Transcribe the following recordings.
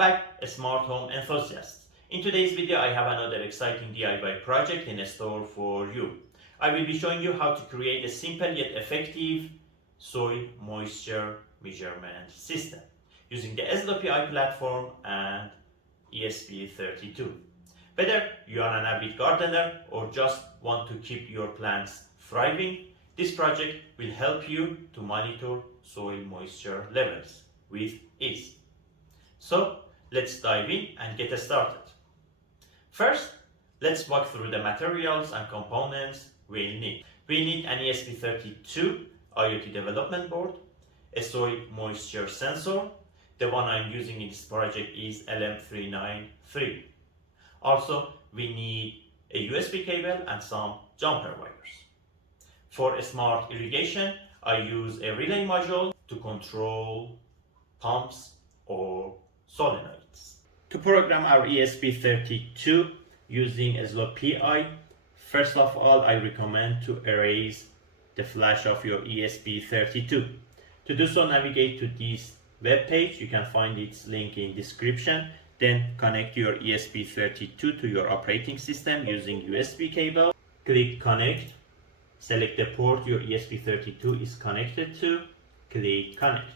Back, smart home enthusiasts. In today's video, I have another exciting DIY project in store for you. I will be showing you how to create a simple yet effective soil moisture measurement system using the EzloPi platform and ESP32. Whether you are an avid gardener or just want to keep your plants thriving, this project will help you to monitor soil moisture levels with ease. So, let's dive in and get started. First, let's walk through the materials and components we'll need. We need an ESP32 IoT development board, a soil moisture sensor. The one I'm using in this project is LM393. Also, we need a USB cable and some jumper wires. For smart irrigation, I use a relay module to control pumps or solenoids. To program our ESP32 using EzloPi, first of all, I recommend to erase the flash of your ESP32. To do so, navigate to this web page. You can find its link in description. Then connect your ESP32 to your operating system using USB cable. Click connect. Select the port your ESP32 is connected to. Click connect.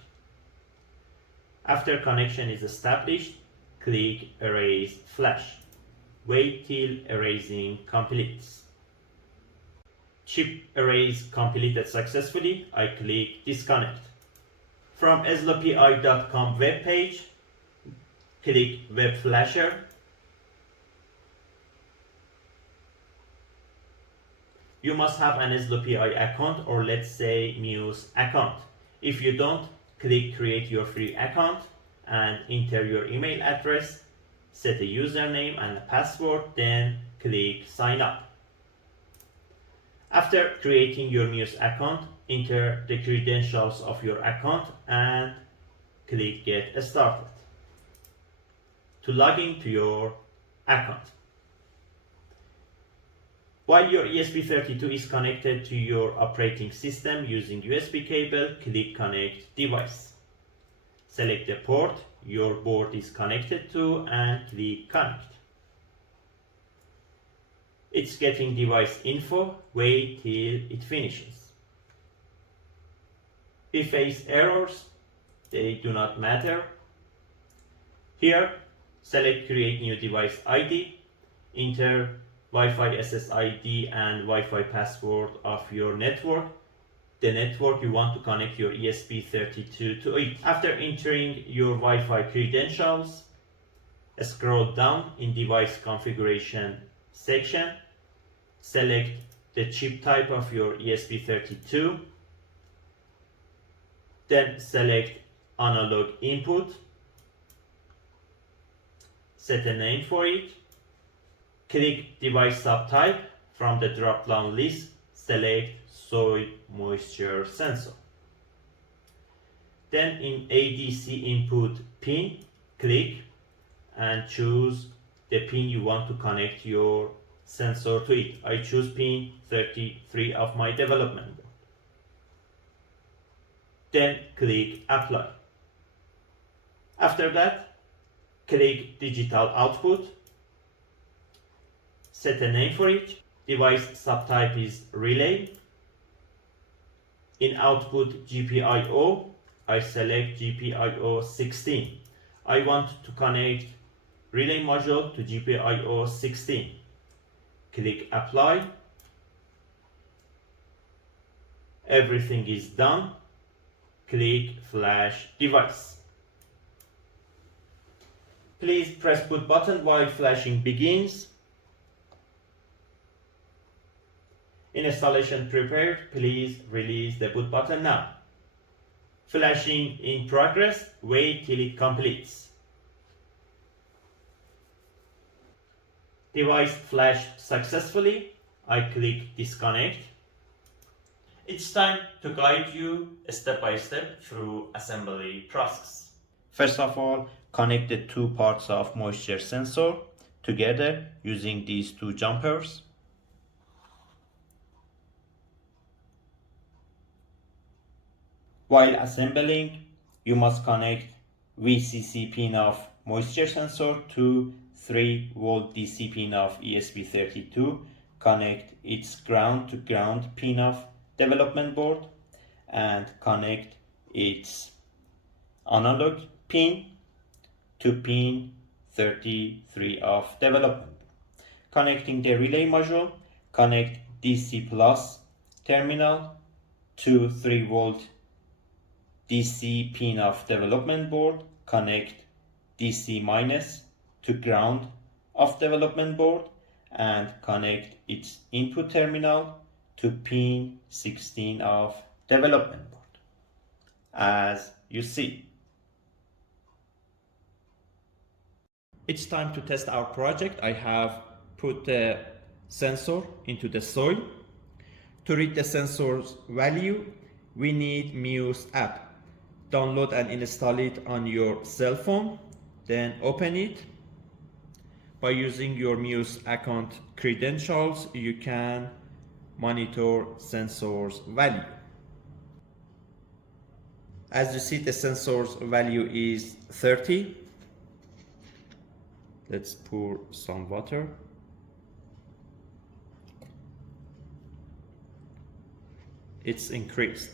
After connection is established, click Erase Flash. Wait till erasing completes. Chip erase completed successfully. I click Disconnect. From EzloPi.com webpage, click Web Flasher. You must have an EzloPi account, or let's say Muse account. If you don't, click Create your free account and enter your email address, set a username and a password, then click Sign Up. After creating your Muse account, enter the credentials of your account and click Get Started to log into your account. While your ESP32 is connected to your operating system using USB cable, click Connect Device. Select the port your board is connected to and click Connect. It's getting device info. Wait till it finishes. If face errors, they do not matter. Here, select Create New Device ID. Enter Wi-Fi SSID and Wi-Fi password of your network, the network you want to connect your ESP32 to it. After entering your Wi-Fi credentials, scroll down in Device Configuration section, select the chip type of your ESP32, then select Analog Input, set a name for it. Click Device Subtype. From the drop-down list, select Soil Moisture Sensor. Then in ADC Input pin, click and choose the pin you want to connect your sensor to it. I choose pin 33 of my development board. Then click Apply. After that, click Digital Output. Set a name for it. Device subtype is Relay. In output GPIO, I select GPIO 16. I want to connect relay module to GPIO 16. Click Apply. Everything is done. Click Flash Device. Please press boot button while flashing begins. Installation prepared. Please release the boot button now. Flashing in progress. Wait till it completes. Device flashed successfully. I click Disconnect. It's time to guide you step by step through assembly process. First of all, connect the two parts of moisture sensor together using these two jumpers. While assembling, you must connect VCC pin of moisture sensor to 3-volt DC pin of ESP32, connect its ground to ground pin of development board, and connect its analog pin to pin 33 of development. Connecting the relay module, connect DC plus terminal to 3-volt DC pin of development board, connect DC minus to ground of development board, and connect its input terminal to pin 16 of development board, as you see. It's time to test our project. I have put the sensor into the soil. To read the sensor's value, we need Muse app. Download and install it on your cell phone, then open it. By using your Muse account credentials, you can monitor sensor's value. As you see, the sensor's value is 30. Let's pour some water. It's increased.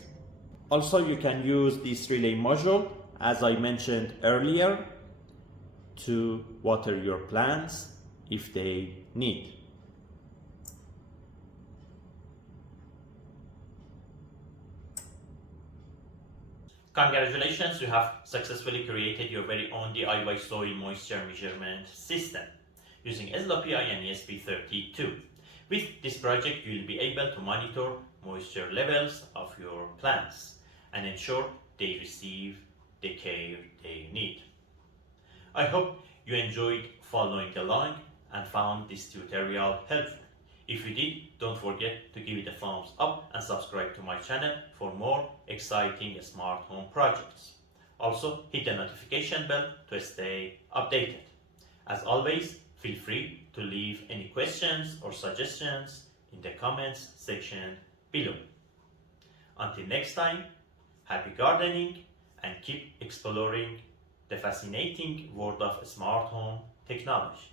Also, you can use this relay module, as I mentioned earlier, to water your plants if they need. Congratulations, you have successfully created your very own DIY soil moisture measurement system using EzloPi and ESP32. With this project, you will be able to monitor moisture levels of your plants and ensure they receive the care they need. I hope you enjoyed following along and found this tutorial helpful. If you did, don't forget to give it a thumbs up and subscribe to my channel for more exciting smart home projects. Also, hit the notification bell to stay updated. As always, feel free to leave any questions or suggestions in the comments section below. Until next time, happy gardening and keep exploring the fascinating world of smart home technology.